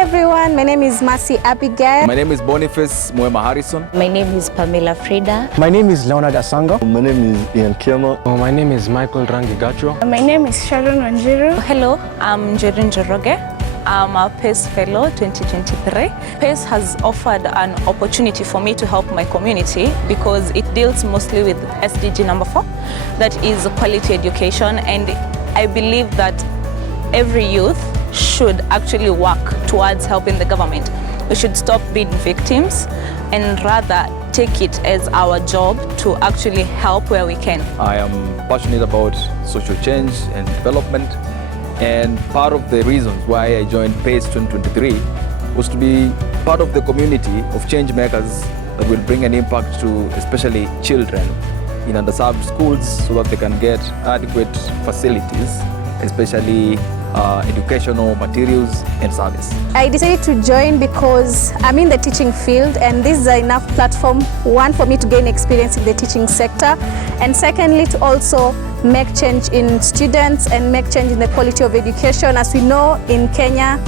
everyone, my name is Mercy Abigail. My name is Boniface Mwema Harrison. My name is Pamela Frida. My name is Leonard Asanga. My name is Ian Kiama. My name is Michael Rangi Gacho. My name is Sharon Wanjiru. Hello, I'm Jorin Joroge. I'm a PACE Fellow 2023. PACE has offered an opportunity for me to help my community because it deals mostly with SDG number 4, that is quality education, and I believe that every youth should actually work towards helping the government. We should stop being victims and rather take it as our job to actually help where we can. I am passionate about social change and development, and part of the reasons why I joined PACE 2023 was to be part of the community of change makers that will bring an impact to especially children in underserved schools so that they can get adequate facilities, especially educational materials and service. I decided to join because I'm in the teaching field, and this is enough platform, one, for me to gain experience in the teaching sector, and secondly to also make change in students and make change in the quality of education. As we know, in Kenya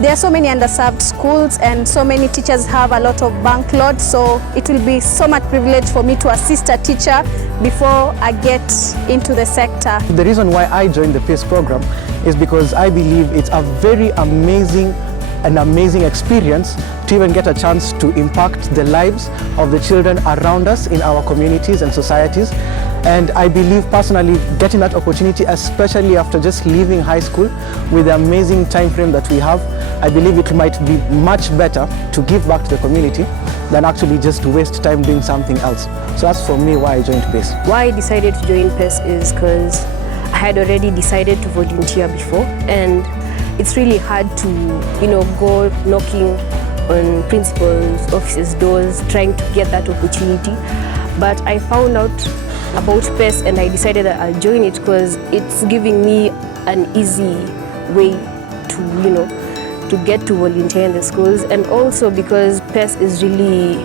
there are so many underserved schools and so many teachers have a lot of bankload, so it will be so much privilege for me to assist a teacher before I get into the sector. The reason why I joined the PACE program is because I believe it's a very amazing experience to even get a chance to impact the lives of the children around us in our communities and societies. And I believe personally getting that opportunity, especially after just leaving high school with the amazing time frame that we have, I believe it might be much better to give back to the community than actually just waste time doing something else. So that's for me why I joined PACE. Why I decided to join PACE is because I had already decided to volunteer before, and it's really hard to, go knocking on principals' offices' doors trying to get that opportunity. But I found out about PACE and I decided that I'll join it because it's giving me an easy way to get to volunteer in the schools, and also because PACE is really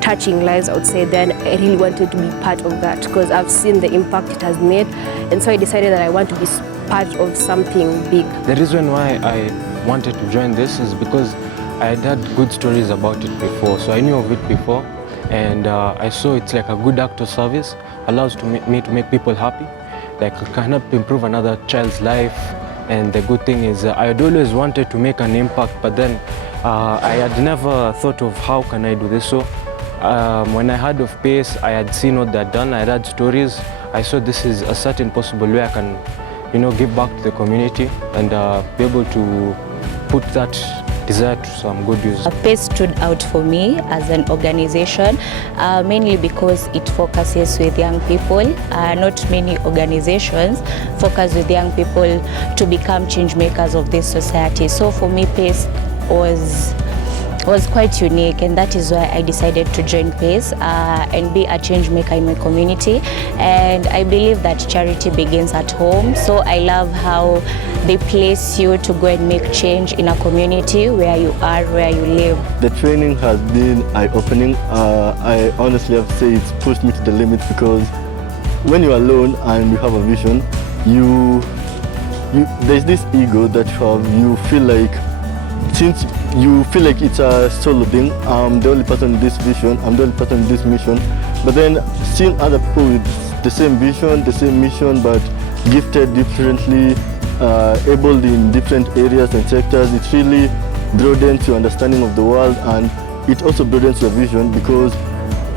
touching lives outside there, and I really wanted to be part of that because I've seen the impact it has made, and so I decided that I want to be part of something big. The reason why I wanted to join this is because I had heard good stories about it before, so I knew of it before, and I saw it's like a good act of service, allows me to make people happy, like I can help improve another child's life. And the good thing is I had always wanted to make an impact, but then I had never thought of how can I do this. So when I heard of PACE, I had seen what they had done, I read stories, I saw this is a certain possible way I can give back to the community and be able to put that desire to some good use. PACE stood out for me as an organization, mainly because it focuses with young people. Not many organizations focus with young people to become change makers of this society. So for me, PACE was quite unique, and that is why I decided to join PACE and be a change maker in my community. And I believe that charity begins at home, so I love how they place you to go and make change in a community where you are, where you live. The training has been eye-opening. I honestly have to say it's pushed me to the limits, because when you're alone and you have a vision, there's this ego that you feel like, since you feel like it's a solo thing, I'm the only person with this vision, I'm the only person with this mission. But then seeing other people with the same vision, the same mission, but gifted differently, able in different areas and sectors, it really broadens your understanding of the world, and it also broadens your vision, because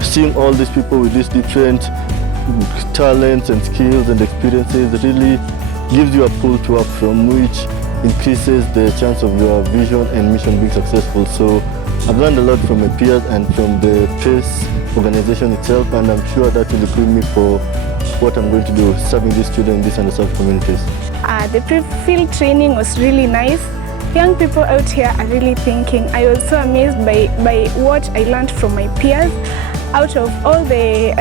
seeing all these people with these different talents and skills and experiences really gives you a pool to work from, which increases the chance of your vision and mission being successful. So I've learned a lot from my peers and from the PACE organization itself, and I'm sure that will equip me for what I'm going to do, serving these children in these underserved communities. The pre-field training was really nice. Young people out here are really thinking. I was so amazed by what I learned from my peers. Out of all the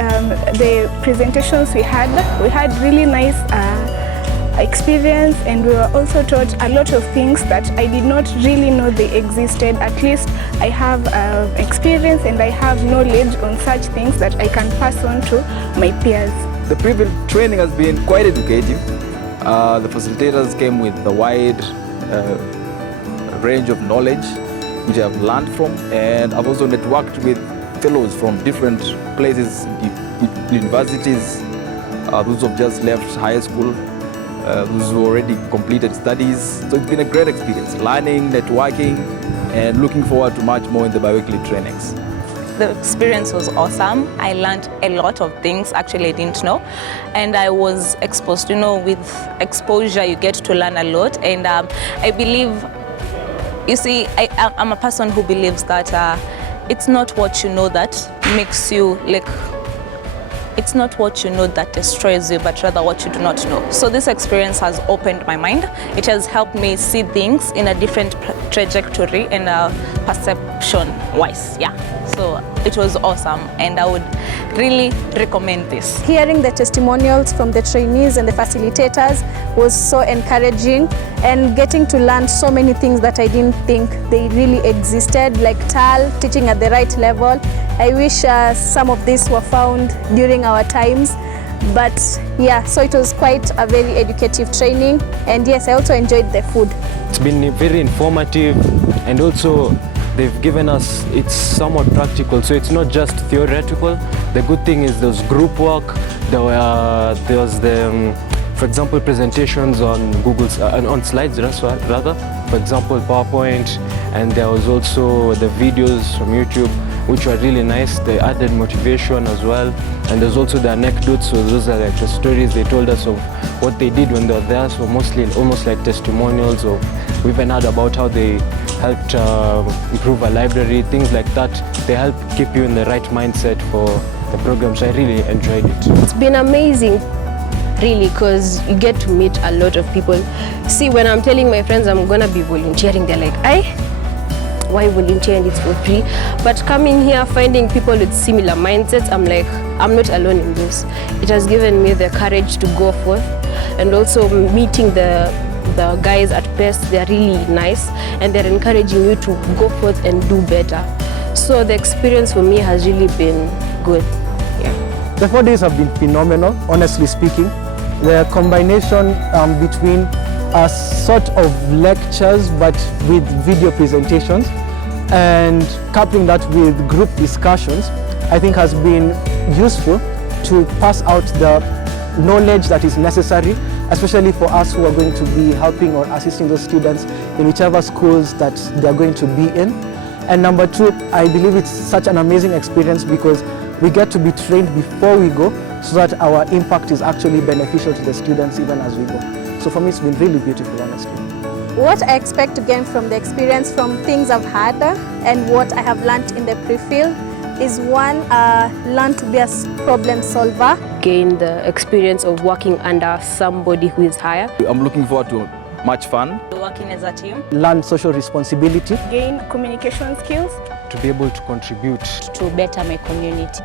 presentations we had really nice experience, and we were also taught a lot of things that I did not really know they existed. At least I have experience and I have knowledge on such things that I can pass on to my peers. The pre-field training has been quite educative. The facilitators came with a wide range of knowledge which I've learned from, and I've also networked with fellows from different places, universities, those who have just left high school, those who already completed studies. So it's been a great experience, learning, networking, and looking forward to much more in the biweekly trainings. The experience was awesome. I learned a lot of things actually I didn't know, and I was exposed. With exposure you get to learn a lot, and I believe, you see, I'm a person who believes that it's not what you know that makes you it's not what you know that destroys you, but rather what you do not know. So this experience has opened my mind. It has helped me see things in a different trajectory and perception-wise. Yeah. So it was awesome, and I would really recommend this. Hearing the testimonials from the trainees and the facilitators was so encouraging, and getting to learn so many things that I didn't think they really existed, like TAL, teaching at the right level. I wish some of these were found during our times, but yeah, so it was quite a very educative training, and yes, I also enjoyed the food. It's been very informative, and also they've given us, it's somewhat practical, so it's not just theoretical. The good thing is there's group work, there was the, for example, presentations on Google's, on slides rather, for example, PowerPoint, and there was also the videos from YouTube, which were really nice. They added motivation as well, and there's also the anecdotes, so those are like the stories they told us of what they did when they were there, so mostly almost like testimonials, or we even heard about how they helped improve a library, things like that. They help keep you in the right mindset for the program, so I really enjoyed it. It's been amazing, really, because you get to meet a lot of people. See, when I'm telling my friends I'm gonna be volunteering, they're like, why volunteer and it's for free? But coming here, finding people with similar mindsets, I'm like, I'm not alone in this. It has given me the courage to go forth, and also meeting the guys at PES, they're really nice, and they're encouraging you to go forth and do better. So the experience for me has really been good. Yeah. The 4 days have been phenomenal, honestly speaking. The combination between a sort of lectures but with video presentations, and coupling that with group discussions, I think has been useful to pass out the knowledge that is necessary, especially for us who are going to be helping or assisting those students in whichever schools that they're going to be in. And number two, I believe it's such an amazing experience because we get to be trained before we go, so that our impact is actually beneficial to the students even as we go. So for me, it's been really beautiful, honestly. What I expect to gain from the experience, from things I've had and what I have learned in the pre-field, is one, learn to be a problem solver. Gain the experience of working under somebody who is higher. I'm looking forward to much fun. Working as a team. Learn social responsibility. Gain communication skills. To be able to contribute to better my community.